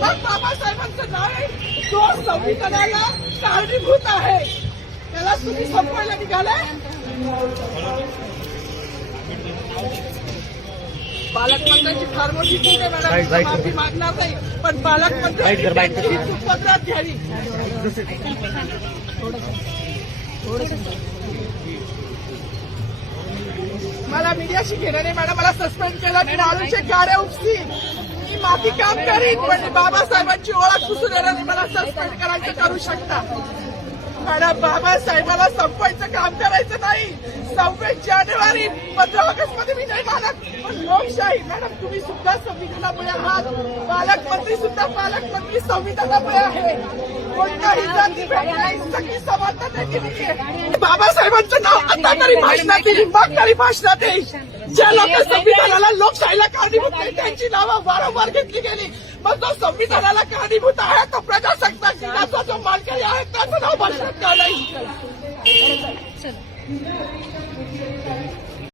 मग बाबासाहेबांचं नाव आहे जो संविधानाला कारणीभूत आहे त्याला तुम्ही संपवायला निघालाय. पालकमंत्र्यांची फार मोठी चूक आहे मॅडम, माफी मागणार नाही, पण पालकमंत्र्यांची सुपत्रात घ्यावी. मला मीडियाशी घेणं नाही मॅडम, मला सस्पेंड केलं, मी नारूचे गाड्या उपसी, मी माफी काम करीन, पण बाबासाहेबांची ओळख पुसून येणार नाही. मला सस्पेंड करायचं करू शकता मॅडम. बाबासाहेबाला संपवायचं काम करायचं नाही. 26 जानेवारी 15 ऑगस्ट मध्ये मी नाही मानत, पण लोकशाही मॅडम तुम्ही सुद्धा संविधानामुळे आहात, पालकमंत्री सुद्धा पालकमंत्री संविधानामुळे आहे. कोणत्याही जाती भेटण्याची सगळी समानता त्याची नाहीये. बाबासाहेबांचं नाव आता तरी भाषणात येईल, मग तरी भाषणात येईल. ज्या लोक संविधानाला लोकशाहीला कारणीभूत नाही त्यांची नावं वारंवार घेतली गेली, मग जो संविधानाला कारणीभूत आहे तो प्रजासत्ताक दिनाचा जो मालकरी आहे त्याचं नाव भाषणात का नाही.